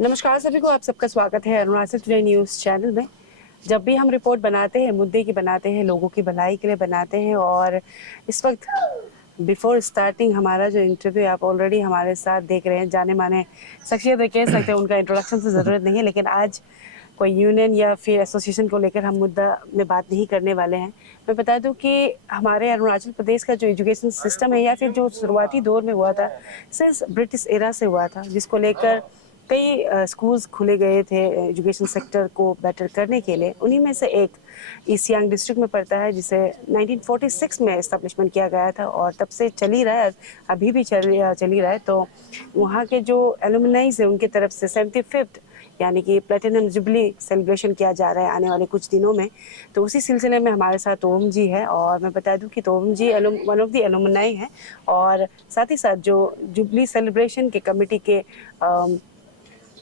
नमस्कार सभी को, आप सबका स्वागत है अरुणाचल टुडे न्यूज़ चैनल में। जब भी हम रिपोर्ट बनाते हैं, मुद्दे की बनाते हैं, लोगों की भलाई के लिए बनाते हैं। और इस वक्त बिफोर स्टार्टिंग हमारा जो इंटरव्यू आप ऑलरेडी हमारे साथ देख रहे हैं, जाने माने शख्सियत कह सकते हैं, उनका इंट्रोडक्शन से ज़रूरत नहीं है। लेकिन आज कोई यूनियन या फिर एसोसिएशन को लेकर हम मुद्दा में बात नहीं करने वाले हैं। मैं बता दूं कि हमारे अरुणाचल प्रदेश का जो एजुकेशन सिस्टम है, या फिर जो शुरुआती दौर में हुआ था, सिंस ब्रिटिश एरा से हुआ था, जिसको लेकर कई स्कूल्स खुले गए थे एजुकेशन सेक्टर को बेटर करने के लिए। उन्हीं में से एक ईस्ट सियांग डिस्ट्रिक्ट में पड़ता है, जिसे 1946 में एस्टेब्लिशमेंट किया गया था और तब से चल ही रहा है, अभी भी चल ही रहा है। तो वहाँ के जो एलुमनाइज है, उनकी तरफ से 75th यानी कि प्लेटिनम जुबली सेलिब्रेशन किया जा रहा है आने वाले कुछ दिनों में। तो उसी सिलसिले में हमारे साथ तोम जी है, और मैं बता दूं कि तोम जी वन ऑफ द एलुमनाई हैं, और साथ ही साथ जो जुबली सेलिब्रेशन के कमेटी के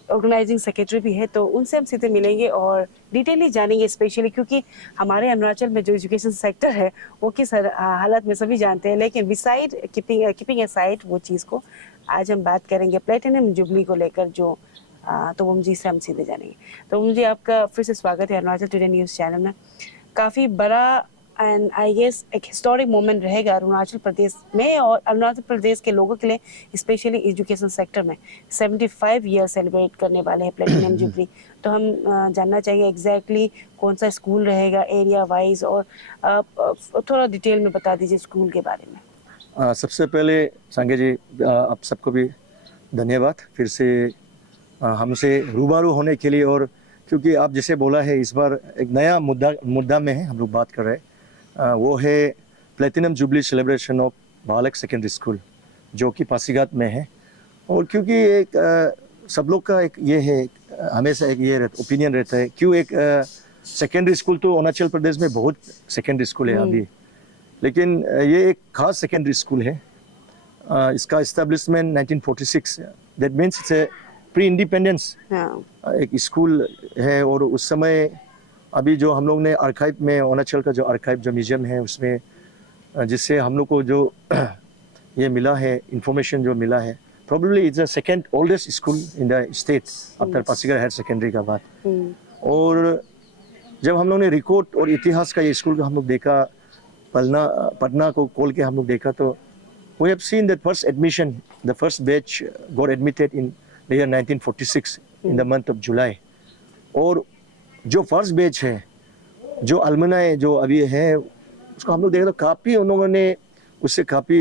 ऑर्गेनाइजिंग सेक्रेटरी भी है। तो उनसे हम सीधे मिलेंगे और डिटेली जानेंगे, स्पेशली क्योंकि हमारे अरुणाचल में जो एजुकेशन सेक्टर है वो किस हालत में सभी जानते हैं। लेकिन बिसाइड कीपिंग असाइड वो चीज़ को आज हम बात करेंगे प्लेटिनम जुबली को लेकर, जो तो ओम जी से हम सीधे जानेंगे। तो ओम जी, आपका फिर से स्वागत है अरुणाचल टुडे न्यूज़ चैनल में। काफ़ी बड़ा एंड आई गेस एक हिस्टोरिक मोमेंट रहेगा अरुणाचल प्रदेश में और अरुणाचल प्रदेश के लोगों के लिए, स्पेशली एजुकेशन सेक्टर में 75 ईयर सेलिब्रेट करने वाले हैं प्लेटिनम जुबली। तो हम जानना चाहेंगे एग्जैक्टली कौन सा स्कूल रहेगा एरिया वाइज, और थोड़ा डिटेल में बता दीजिए स्कूल के बारे में। सबसे पहले सांगे जी, आप सबको भी धन्यवाद फिर से हमसे रूबरू होने के लिए। और क्योंकि आप जैसे बोला है, इस बार एक नया मुद्दा में है हम लोग बात कर रहे हैं, वो है प्लेटिनम जुबली सेलिब्रेशन ऑफ बालक सेकेंडरी स्कूल, जो कि पासीघाट में है। और क्योंकि एक सब लोग का एक ये है, हमेशा एक ये ओपिनियन रहता है, क्यों एक सेकेंडरी स्कूल, तो अरुणाचल प्रदेश में बहुत सेकेंडरी स्कूल है अभी, लेकिन ये एक खास सेकेंडरी स्कूल है। इसका establishment 1946, that means it's a pre independence एक स्कूल है। और उस समय अभी जो हम लोग ने आर्काइव में, अरुणाचल का जो आर्काइव जो म्यूजियम है, उसमें जिससे हम लोग को जो ये मिला है, इंफॉर्मेशन जो मिला है, probably it's the second oldest school in the state after Pasighat higher secondary का बात। और जब हम लोग ने रिकॉर्ड और इतिहास का ये स्कूल का हम लोग देखा, पढ़ना को खोल के हम लोग देखा, तो we have seen that first admission, the first batch got admitted in the year 1946 in the month of July। और जो फर्स्ट बैच है, जो अलमनाई जो अभी है, उसको हम लोग देखें तो काफ़ी उन्होंने उससे काफ़ी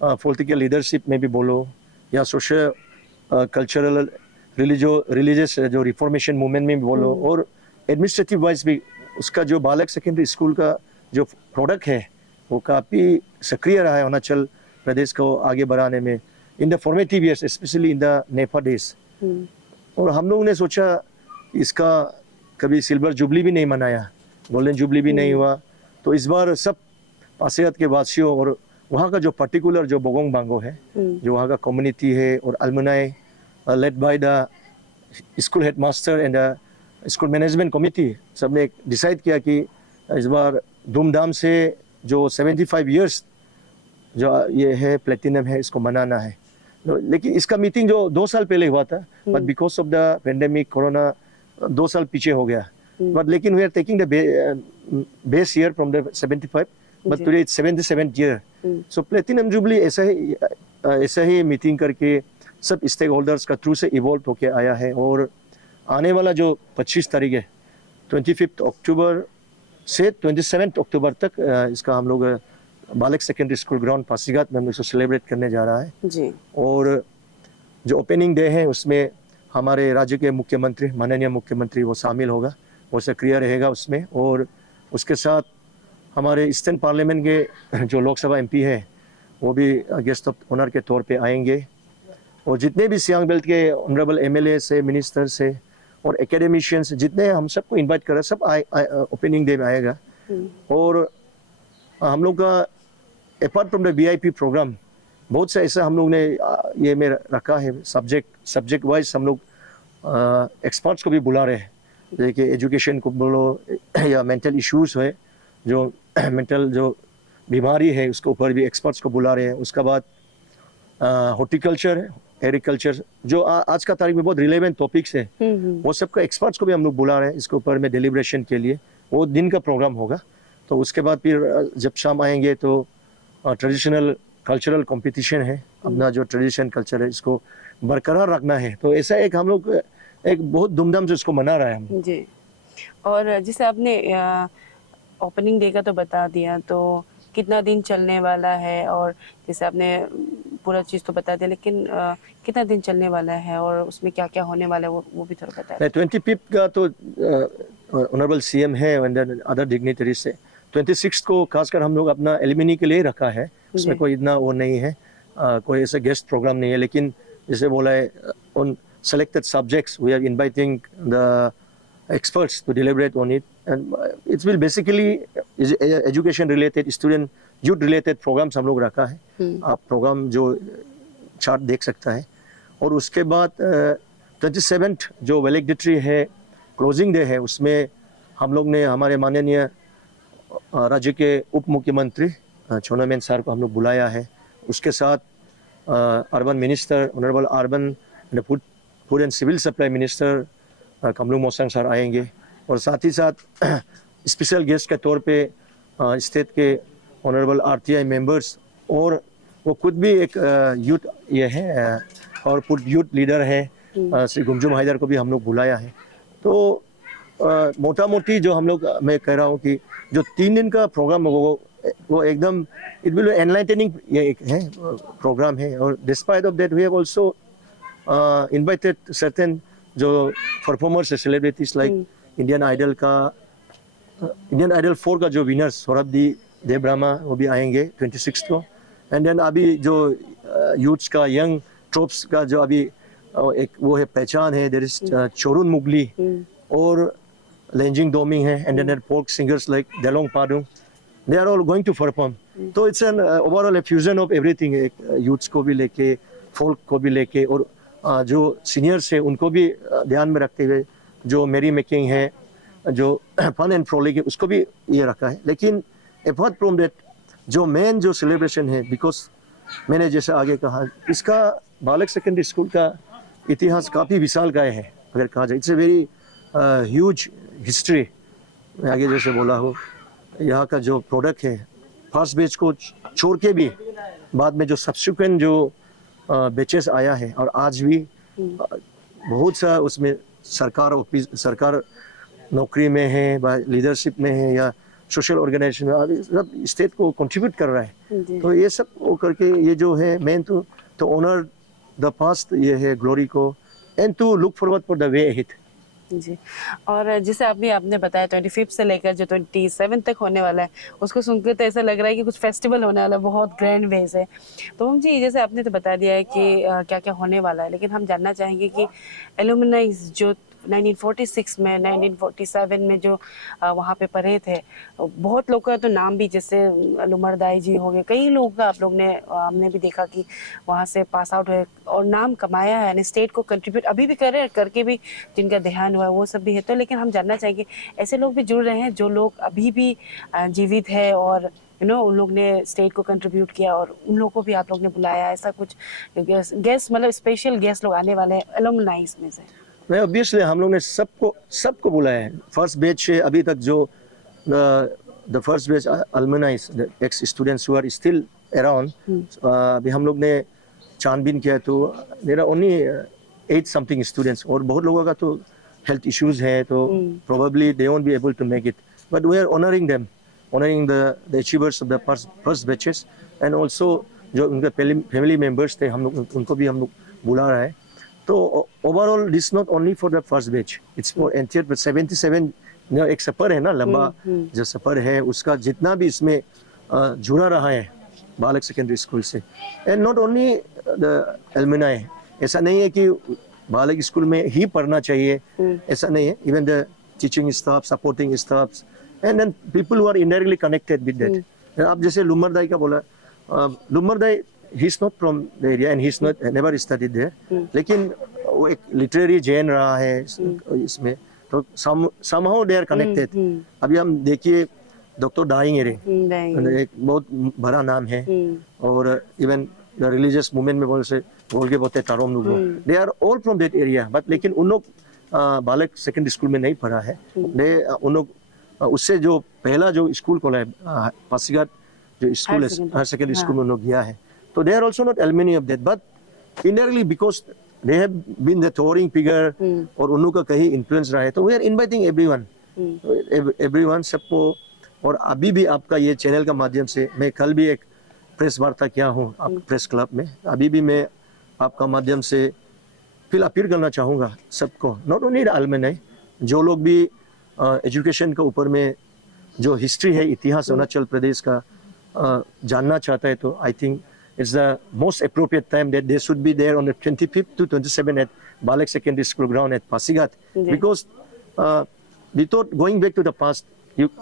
पॉलिटिकल लीडरशिप में भी बोलो, या सोशल कल्चरल रिलीजियस जो रिफॉर्मेशन मूवमेंट में भी बोलो, और एडमिनिस्ट्रेटिव वाइज भी उसका जो बालक सेकेंडरी स्कूल का जो प्रोडक्ट है वो काफ़ी सक्रिय रहा है अरुणाचल प्रदेश को आगे बढ़ाने में, in the formative years, specially in the NEFA days. और हम लोगों ने सोचा इसका कभी सिल्वर जुबली भी नहीं मनाया, गोल्डन जुबली भी नहीं हुआ, तो इस बार सब पासीघाट के वासियों और वहाँ का जो पर्टिकुलर जो बोगोंग बांगो है, जो वहाँ का कम्युनिटी है, और alumni led by the school headmaster and the school management committee, सबने डिसाइड किया कि इस बार धूमधाम से जो 75 ईयर्स जो ये है प्लेटिनम है, इसको मनाना है। लेकिन इसका मीटिंग जो 2 साल पहले हुआ था, but because of the pandemic corona 2 साल पीछे हो गया। बट लेकिन we are taking the base year from the 75, but today it's 77th year. So platinum jubilee ऐसा ही मीटिंग करके सब स्टेक होल्डर्स का थ्रू से इवॉल्व होके आया है। और आने वाला जो 25 तारीख है, 25 अक्टूबर से 27 अक्टूबर तक इसका हम लोग बालक सेकेंडरी स्कूल ग्राउंड पासीघाट में हम लोग सेलिब्रेट करने जा रहा है जी। और जो ओपनिंग डे है उसमें हमारे राज्य के मुख्यमंत्री, माननीय मुख्यमंत्री, वो शामिल होगा, वो सक्रिय रहेगा उसमें। और उसके साथ हमारे ईस्टर्न पार्लियामेंट के जो लोकसभा एमपी है वो भी गेस्ट ऑफ ऑनर के तौर पे आएंगे। और जितने भी सियांग बेल्ट के ऑनरेबल एमएलए से, मिनिस्टर से और एकेडमिशियंस, जितने हम सबको इनवाइट कर रहे हैं, सब ओपनिंग डे में आएगा। और हम लोग का apart from the VIP program, बहुत से ऐसा हम लोग ने ये में रखा है, सब्जेक्ट वाइज हम लोग एक्सपर्ट्स को भी बुला रहे हैं, जैसे कि एजुकेशन को बोलो, या मेंटल इश्यूज है, जो मेंटल जो बीमारी है उसके ऊपर भी एक्सपर्ट्स को बुला रहे हैं। उसके बाद हॉर्टिकल्चर है, एग्रीकल्चर, जो आज का तारीख में बहुत रिलेवेंट टॉपिक्स है, वो सबका एक्सपर्ट्स को भी हम लोग बुला रहे हैं इसके ऊपर में डेलिब्रेशन के लिए। वो दिन का प्रोग्राम होगा। तो उसके बाद फिर जब शाम आएंगे तो ट्रेडिशनल कल्चरल कंपटीशन है, अपना जो ट्रेडिशन कल्चर है इसको बरकरार रखना है। तो ऐसा एक हम लोग एक बहुत धूमधाम से इसको मना रहे हैं हम जी। और जैसे आपने ओपनिंग डे का तो बता दिया, तो कितना दिन चलने वाला है, और जैसे आपने पूरा चीज़ तो बता दिया, लेकिन कितना दिन चलने वाला है और उसमें क्या क्या होने वाला है वो भी थोड़ा बताएं। 25 का तो ऑनरेबल सीएम है एंड अदर डिग्निटरीज से। 26 को खासकर हम लोग अपना एलिमिनी के लिए रखा है, उसमें कोई इतना वो नहीं है, कोई ऐसा गेस्ट प्रोग्राम नहीं है। लेकिन जैसे बोला है, on selected subjects we are inviting the experts to deliberate on it, and it will basically education related, student youth related programs हम लोग रखा है। आप प्रोग्राम जो चार्ट देख सकता है। और उसके बाद 27 जो वैलिडिटरी है, क्लोजिंग डे है, उसमें हम लोग ने हमारे माननीय राज्य के उप मुख्यमंत्री चोनामेन सर को हम लोग बुलाया है। उसके साथ urban minister honourable urban and food and civil supply minister Kamlu Mosang sir आएंगे। और साथ ही साथ स्पेशल गेस्ट के तौर पे स्टेट के ऑनरेबल आरटीआई मेंबर्स, और वो खुद भी एक यूथ ये है और खुद यूथ लीडर है, श्री गुमजुम हैदर को भी हम लोग बुलाया है। तो मोटा मोटी जो हम लोग, मैं कह रहा हूँ कि जो 3 दिन का प्रोग्राम वो एकदम इट विल एनलाइटनिंग ये एक है प्रोग्राम है। और despite of that we have also invited certain जो परफॉर्मर्स है, सेलिब्रिटीज लाइक इंडियन आइडल 4 का जो विनर सौरभदी देवब्रह्मा, वो भी आएंगे 26 को। एंड देन अभी जो यूथ्स का यंग ट्रोप्स का जो अभी एक वो है पहचान है, देयर इज चोरुन मुगली और लेंजिंग डोमिंग है, and then folk singers like Delong Padung, they are all going to perform. तो it's an overall fusion of everything, एक यूथ्स को भी लेके, फोल्क को भी लेके, और जो सीनियर्स है उनको भी ध्यान में रखते हुए, जो मेरी मेकिंग है, जो फन एंड फ्रोलिक है, उसको भी ये रखा है। लेकिन अपार्ट फ्रॉम दैट जो मेन जो सेलिब्रेशन है, बिकॉज मैंने जैसे आगे कहा, इसका बालक सेकेंडरी स्कूल का इतिहास काफ़ी विशाल का है। अगर कहा जाए, it's a very huge history. मैं आगे जैसे बोला हो, यहाँ का जो प्रोडक्ट है, फर्स्ट बैच को छोड़ के भी बाद में जो सब्सिक्वेंट जो बैचेस आया है, और आज भी बहुत सा उसमें सरकार नौकरी में है, लीडरशिप में है, या सोशल ऑर्गेनाइजेशन में, सब स्टेट को कंट्रीब्यूट कर रहा है। तो ये सब वो करके, ये जो है मेन तो ऑनर द पास्ट, ये है ग्लोरी को, and to look forward for the way ahead. जी। और जैसे आपने बताया 25 से लेकर जो 27 तक होने वाला है, उसको सुनकर तो ऐसा लग रहा है कि कुछ फेस्टिवल होने वाला है, बहुत ग्रैंड वे से। तो हम जी, जैसे आपने तो बता दिया है कि क्या क्या होने वाला है, लेकिन हम जानना चाहेंगे कि एलुमनाइज जो 1946 में 1947 में जो वहाँ पे पढ़े थे, बहुत लोगों का तो नाम भी, जैसे लुमरदाई जी हो गए, कई लोगों का आप लोग ने, हमने भी देखा कि वहाँ से पास आउट हुए और नाम कमाया है, स्टेट को कंट्रीब्यूट अभी भी कर रहे हैं, करके भी जिनका देहांत हुआ है वो सब भी है। तो लेकिन हम जानना चाहेंगे, ऐसे लोग भी जुड़ रहे हैं जो लोग अभी भी जीवित है और उन लोग ने स्टेट को कंट्रीब्यूट किया, और उन लोगों को भी आप लोग ने बुलाया, ऐसा कुछ गेस्ट, मतलब स्पेशल गेस्ट लोग आने वाले हैं एलुमनाइज में से? मैं ऑब्वियसली हम लोग ने सबको बुलाया है। फर्स्ट बैच से अभी तक जो the first batch alumnis, the ex students who are still around, अभी हम लोग ने छानबीन किया तो there are only 8 something students, और बहुत लोगों का तो हेल्थ इश्यूज है, तो probably they won't be able to make it, but we are honouring them, honouring the achievers of the first batches, and also जो उनके फैमिली मेम्बर्स थे, हम लोग उनको भी हम लोग बुला रहे हैं। तो overall this not only for the first batch, it's for entire 77 एक सफर है ना, लंबा जो सफर है, उसका जितना भी इसमें जुड़ा रहा है बालक सेकेंडरी स्कूल से, and not only the alumni. ऐसा नहीं है कि बालक स्कूल में ही पढ़ना चाहिए, ऐसा नहीं है, even the teaching staff, supporting staffs, and then people who are indirectly connected with that. आप जैसे लुमरदाई का बोला, लुमरदाई he is not from the area and he is not never studied there, लेकिन वो एक लिटरेरी जैन रहा है इसमें, तो somehow they are connected। अभी हम देखिए डॉक्टर डाइंग एरे, एक बहुत बड़ा नाम है, और इवन द रिलीजियस मूवमेंट में बोल के बोलते तारोम लोग, they are all from that area, but लेकिन उन लोग बालक सेकेंडरी स्कूल में नहीं पढ़ा है। उन लोग उससे जो पहला जो स्कूल खोला है पासीघाट जो स्कूल है, हायर सेकेंडरी स्कूल में उन लोग गया है, तो they are also not alumni of that, but indirectly because they have been the touring figure और उन लोग का कहीं इन्फ्लुएंस रहा है, तो वी आर इनवाइटिंग एवरीवन सबको। और अभी भी आपका ये चैनल का माध्यम से, मैं कल भी एक प्रेस वार्ता किया हूँ आप प्रेस क्लब में, अभी भी मैं आपका माध्यम से फिर अपील करना चाहूँगा सबको, नॉट ओनली एलुमनी, जो लोग भी एजुकेशन के ऊपर में जो हिस्ट्री है, इतिहास अरुणाचल प्रदेश का जानना चाहता है, तो I think it's the most appropriate time that they should be there on the 25th to 27th at Balek secondary school ground at Pasighat, because without going back to the past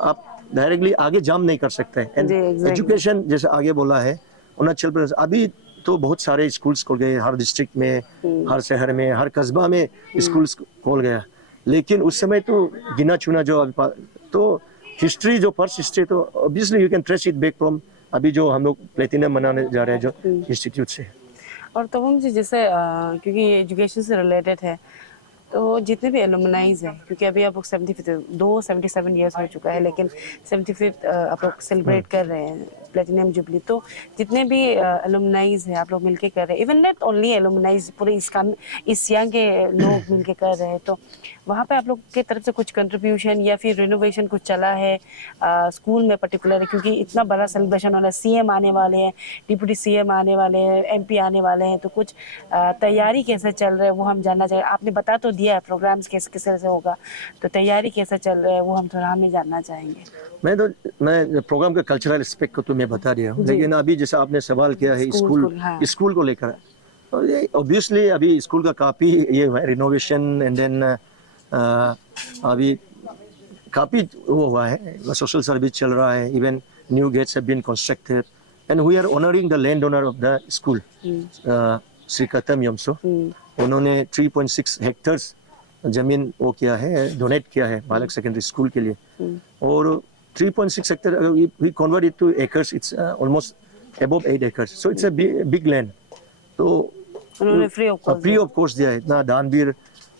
आप डायरेक्टली आगे जाम नहीं कर सकते हैं। एंड एजुकेशन जैसे आगे बोला है अरुणाचल प्रदेश, अभी तो बहुत सारे स्कूल्स खोल गए, हर डिस्ट्रिक्ट में, हर शहर में, हर कस्बा में स्कूल्स खोल गया, लेकिन उस समय तो गिना चुना जो तो हिस्ट्री जो फर्स्ट हिस्ट्री, तो obviously you can trace it back from अभी जो हम लोग प्लेटिनम मनाने जा रहे हैं जो इंस्टीट्यूट से। और तो मुझे जैसे क्योंकि ये एजुकेशन से रिलेटेड है, तो जितने भी एलुमनाइज हैं, क्योंकि अभी आप लोग 77 ईयर्स हो चुका है, लेकिन 75 आप लोग सेलिब्रेट कर रहे हैं प्लेटिनम जुबली, तो जितने भी एलुमनाइज हैं आप लोग मिलके कर रहे हैं, इवन नॉट ओनली एलुमनाइज, पूरे इस यहाँ के लोग मिलके कर रहे हैं, तो वहाँ पे आप लोग के तरफ से कुछ कंट्रीब्यूशन या फिर रिनोवेशन कुछ चला है स्कूल में पर्टिकुलर, क्योंकि इतना बड़ा सेलिब्रेशन वाला, सीएम आने वाले हैं, डिप्टी सीएम आने वाले हैं, एमपी आने वाले हैं, तो कुछ तैयारी कैसे चल रहा है वो हम जानना चाहिए। आपने बता तो दिया है प्रोग्राम्स किस तरह से होगा, तो तैयारी कैसे चल रहा है वो हम थोड़ा हमें जानना चाहेंगे। मैं प्रोग्राम का कल्चरल एस्पेक्ट को तो मैं बता दिया हूँ, लेकिन अभी जैसा आपने सवाल किया है स्कूल को लेकर, ऑब्वियसली अभी स्कूल का काफ़ी ये रिनोवेशन एंड देन अभी काफ़ी वो हुआ है, सोशल सर्विस चल रहा है, even new gates have been constructed and we are honouring the land owner of the school Shri Katam Yamso. उन्होंने 3.6 हेक्टर्स जमीन वो किया है, डोनेट किया है बालक सेकेंडरी स्कूल के लिए, और 3.6 hectare we convert it to acres, it's almost above 8 acres, so it's a big land. तो उन्होंने फ्री ऑफ कोर्स दिया है, इतना दानवीर,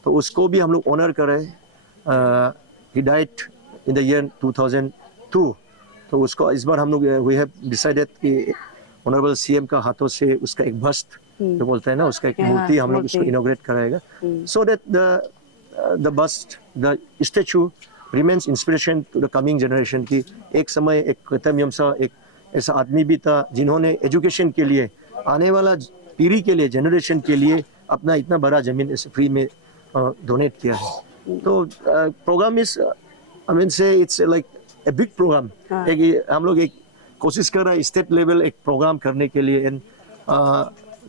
तो उसको भी हम लोग ऑनर कर रहे हैं। He died in the year 2002, तो उसको इस बार हम लोग वी हैव डिसाइडेड कि ऑनरेबल सीएम का हाथों से उसका एक बस्ट जो बोलते हैं ना, उसका एक मूर्ति हम लोग उसको इनॉग्रेट कराएगा, so that the bust, the statue remains inspiration to the coming generation की। एक समय एक कतम यमसा एक ऐसा आदमी भी था जिन्होंने एजुकेशन के लिए, आने वाला पीढ़ी के लिए, जनरेशन के लिए अपना इतना बड़ा जमीन ऐसे फ्री में डोनेट किया है। तो program is I mean so it's like a big program. एक हम लोग एक कोशिश कर रहे हैं स्टेट लेवल एक प्रोग्राम करने के लिए, एंड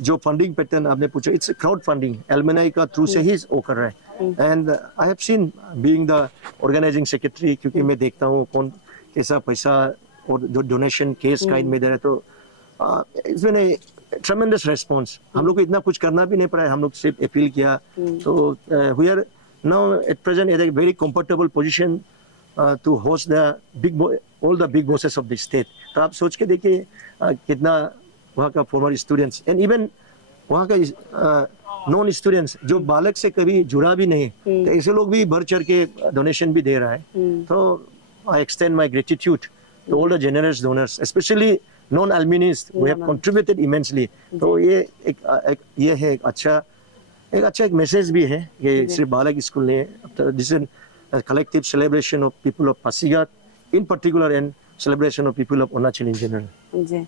जो फंडिंग पैटर्न आपने पूछा, इट्स क्राउड फंडिंग, एलुमनी का थ्रू से ही वो कर रहा है। And I have seen being the organizing secretary, क्योंकि मैं देखता हूँ कौन कैसा पैसा और जो डोनेशन केस काइंड में दे रहा है, तो it's been a tremendous response. हम लोग को इतना कुछ करना भी नहीं पड़ा है, हम लोग सिर्फ अपील किया, तो we are now at present at a very comfortable position to host the all the big bosses of the state. तो आप सोच के देखिए कितना वहाँ का फॉर्मर स्टूडेंट्स एंड इवन वहाँ का नॉन स्टूडेंट्स जो बालक से कभी जुड़ा भी नहीं, तो ऐसे लोग भी बढ़ चढ़ के डोनेशन भी दे रहा है। तो I extend my gratitude to all the generous donors, specially non alumnis who have contributed immensely. तो ये एक अच्छा मैसेज भी है कि सिर्फ बालक स्कूल ने, this is collective celebration of people of Pasighat in particular and celebration of people of Arunachal in general. जी,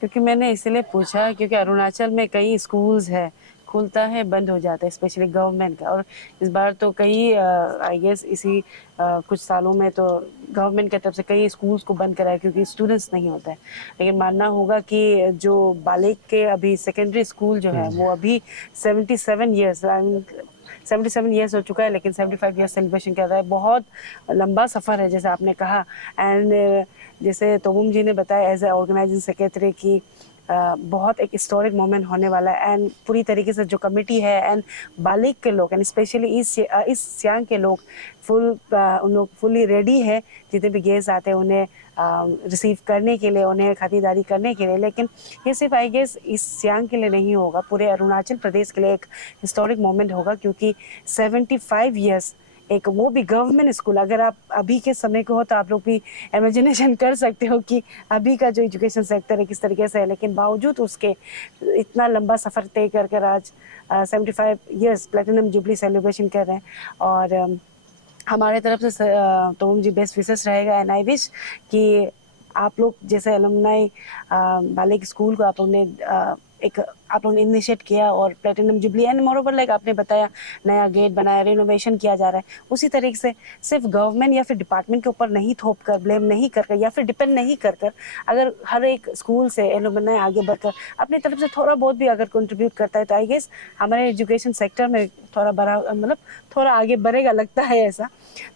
क्योंकि मैंने इसलिए पूछा क्योंकि अरुणाचल में कई स्कूल्स है, खुलता है बंद हो जाता है, स्पेशली गवर्नमेंट का, और इस बार तो कई आई गेस इसी कुछ सालों में तो गवर्नमेंट की तरफ से कई स्कूल्स को बंद कराया क्योंकि स्टूडेंट्स नहीं होता है। लेकिन मानना होगा कि जो बालिक के अभी सेकेंडरी स्कूल जो है वो अभी 77 ईयर्स हो चुका है, लेकिन 75 ईयर्स सेलिब्रेशन कर रहा है। बहुत लंबा सफ़र है जैसे आपने कहा। एंड जैसे तोबुम जी ने बताया एज ए ऑर्गेनाइजिंग सेक्रेटरी की बहुत एक हिस्टोरिक मोमेंट होने वाला है। एंड पूरी तरीके से जो कमेटी है एंड बालिक के लोग एंड स्पेशली इस सियांग के लोग उन लोग फुली रेडी है जितने भी गेस्ट आते हैं उन्हें रिसीव करने के लिए, उन्हें खातिरदारी करने के लिए। लेकिन ये सिर्फ आई गेस इस सियांग के लिए नहीं होगा, पूरे अरुणाचल प्रदेश के लिए एक हिस्टोरिक मोमेंट होगा, क्योंकि 75 ईयर्स एक वो भी गवर्नमेंट स्कूल। अगर आप अभी के समय को हो तो आप लोग भी इमेजिनेशन कर सकते हो कि अभी का जो एजुकेशन सेक्टर है किस तरीके से है, लेकिन बावजूद उसके इतना लंबा सफ़र तय कर कर आज 75 ईयर्स प्लेटिनम जुबली सेलिब्रेशन कर रहे हैं। और हमारे तरफ से तो जी बेस्ट विशेष रहेगा। एंड आई विश कि आप लोग जैसे अलुमनाई बालिक स्कूल को आप लोग ने इनिशिएट किया और platinum jubilee and moreover like आपने बताया नया गेट बनाया, रिनोवेशन किया जा रहा है, उसी तरीके से सिर्फ गवर्नमेंट या फिर डिपार्टमेंट के ऊपर नहीं थोप कर, ब्लेम नहीं कर या फिर डिपेंड नहीं कर अगर हर एक स्कूल से एलुमनाई आगे बढ़कर अपनी तरफ से थोड़ा बहुत भी अगर कंट्रीब्यूट करता है तो आई गेस हमारे एजुकेशन सेक्टर में थोड़ा बड़ा मतलब थोड़ा आगे बढ़ेगा, लगता है ऐसा।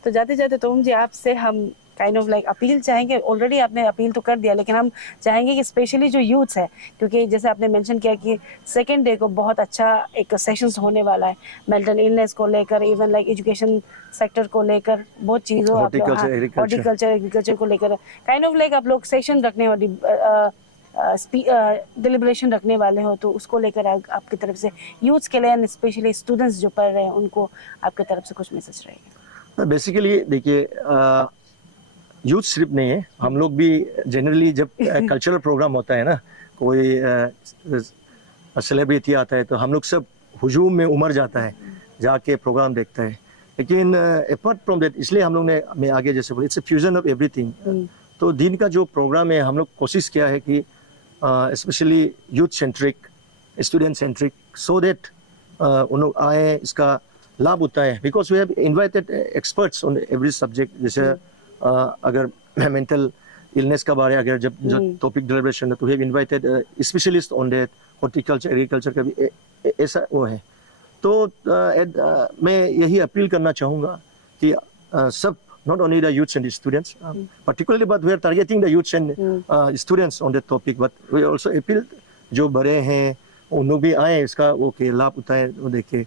तो जाते जाते तोम जी आपसे हम काइंड ऑफ लाइक अपील चाहेंगे, ऑलरेडी आपने अपील तो कर दिया, लेकिन हम चाहेंगे कि स्पेशली जो यूथ्स है, क्योंकि जैसे आपने मेंशन किया कि सेकेंड डे को बहुत अच्छा एक सेशंस होने वाला है मेंटल इलनेस को लेकर, इवन लाइक एजुकेशन सेक्टर को लेकर बहुत चीज़ों, हॉर्टिकल्चर एग्रीकल्चर को लेकर काइंड ऑफ लाइक आप लोग सेशन रखने वाली डिलिब्रेशन रखने वाले हो, तो उसको लेकर आपकी तरफ से यूथ्स के लिए एंड स्पेशली स्टूडेंट्स जो पढ़ रहे हैं उनको आपकी तरफ से कुछ मैसेज रहेगा? बेसिकली देखिए यूथ सिर्फ नहीं है, हम लोग भी जनरली जब कल्चरल प्रोग्राम होता है ना, कोई सेलिब्रिटी आता है तो हम लोग सब हुजूम में उमड़ जाता है, जाके प्रोग्राम देखता है। लेकिन अपार्ट फ्रॉम दैट, इसलिए हम लोग ने मैं आगे जैसे बोला it's a fusion of everything. तो दिन का जो प्रोग्राम है हम लोग कोशिश किया है कि specially youth centric, student centric, so that उन लोग आए, इसका लाभ उठाएं, because we have invited experts on every subject. जैसे अगर मेंटल इलनेस का बारे अगर जब जो टॉपिक डिलिब्रेशन है तो we have invited specialist on that, horticulture agriculture का भी ऐसा वो है। तो मैं यही अपील करना चाहूँगा कि सब, not only the youths and the students, particularly, but we are targeting the youths and students on that topic, but we also appeal जो बड़े हैं उन लोग भी आए, इसका वो के लाभ उठाएं, वो देखें।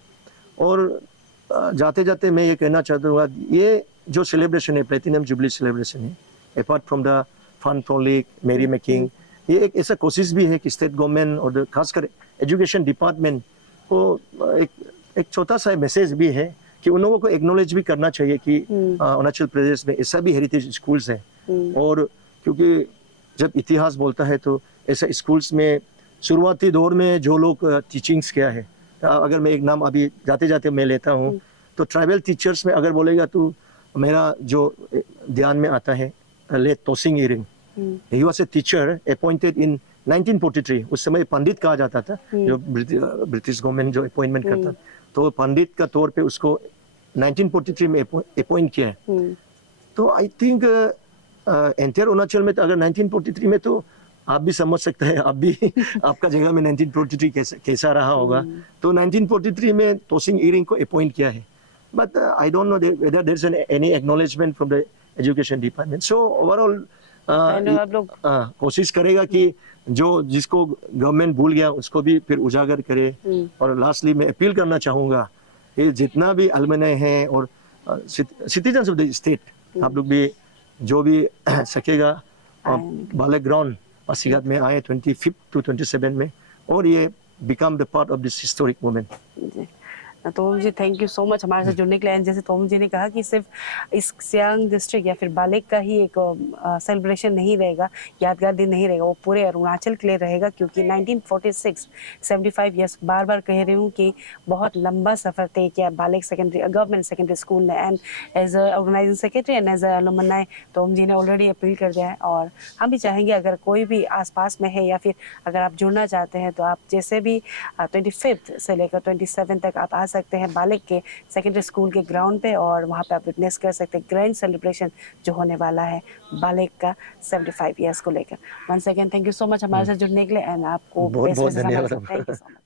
और जाते जाते मैं ये कहना चाहता हूँ, ये जो सेलिब्रेशन है, प्लेटिनम जुबली सेलिब्रेशन है, apart from the fun frolic, merrymaking, ये एक ऐसा कोशिश भी है कि स्टेट गवर्नमेंट और खासकर एजुकेशन डिपार्टमेंट को एक छोटा सा मैसेज भी है कि उन लोगों को एक्नॉलेज भी करना चाहिए कि अरुणाचल प्रदेश में ऐसा भी हेरिटेज स्कूल्स है। और क्योंकि जब इतिहास बोलता है तो ऐसा स्कूल्स में शुरुआती दौर में जो लोग टीचिंग्स किया है, अगर मैं एक नाम अभी जाते जाते मैं लेता हूँ तो ट्राइबल टीचर्स में अगर बोलेगा तो मेरा जो ध्यान में आता है late Tosing Ering, he was a teacher appointed in 1943। उस समय पंडित कहा जाता था, जो ब्रिटिश गवर्नमेंट जो अपॉइंटमेंट करता, तो पंडित का तौर पे उसको 1943 में अपॉइंट किया है। तो आई थिंक एंटायर अरुणाचल में तो अगर 1943 में, तो आप भी समझ सकते हैं, आप भी आपका जगह में 1943 कैसा रहा होगा। तो 1943 में तोसिंग इरिंग को अपॉइंट किया है, but I don't know whether there is any acknowledgement from the education department. So overall आप लोग कोशिश करेगा कि जो जिसको गवर्नमेंट भूल गया उसको भी फिर उजागर करे। और लास्टली मैं अपील करना चाहूँगा कि जितना भी अलमनाई हैं और सिटीजन्स ऑफ द स्टेट, आप लोग भी जो भी सकेगा बालक ग्राउंड पासीघाट में आए 25 to 27 में, और ये become the part of this historic moment. Tom ji thank you so much हमारे साथ जुड़ने के लिए। जैसे तोम जी ने कहा कि सिर्फ इस सियांग डिस्ट्रिक्ट या फिर बालेक का ही एक सेलिब्रेशन नहीं रहेगा, यादगार दिन नहीं रहेगा, वो पूरे अरुणाचल के लिए रहेगा, क्योंकि 1946 75 ईयर्स, बार बार कह रही हूँ कि बहुत लंबा सफ़र तय किया Balek secondary government secondary school ने। And as a organising secretary and as a alumni Tom ji ने ऑलरेडी अपील कर दिया है। और हम भी चाहेंगे अगर कोई भी आसपास में है या फिर अगर आप जुड़ना चाहते हैं तो आप जैसे भी 25 से लेकर 27 तक आप आ सकते हैं बालिक के सेकेंडरी स्कूल के ग्राउंड पे, और वहाँ पे आप विटनेस कर सकते हैं ग्रैंड सेलिब्रेशन जो होने वाला है बालिक का 75 ईयर्स को लेकर। Once again thank you so much हमारे साथ जुड़ने के लिए, एंड आपको बहुत बहुत धन्यवाद। Thank you so much.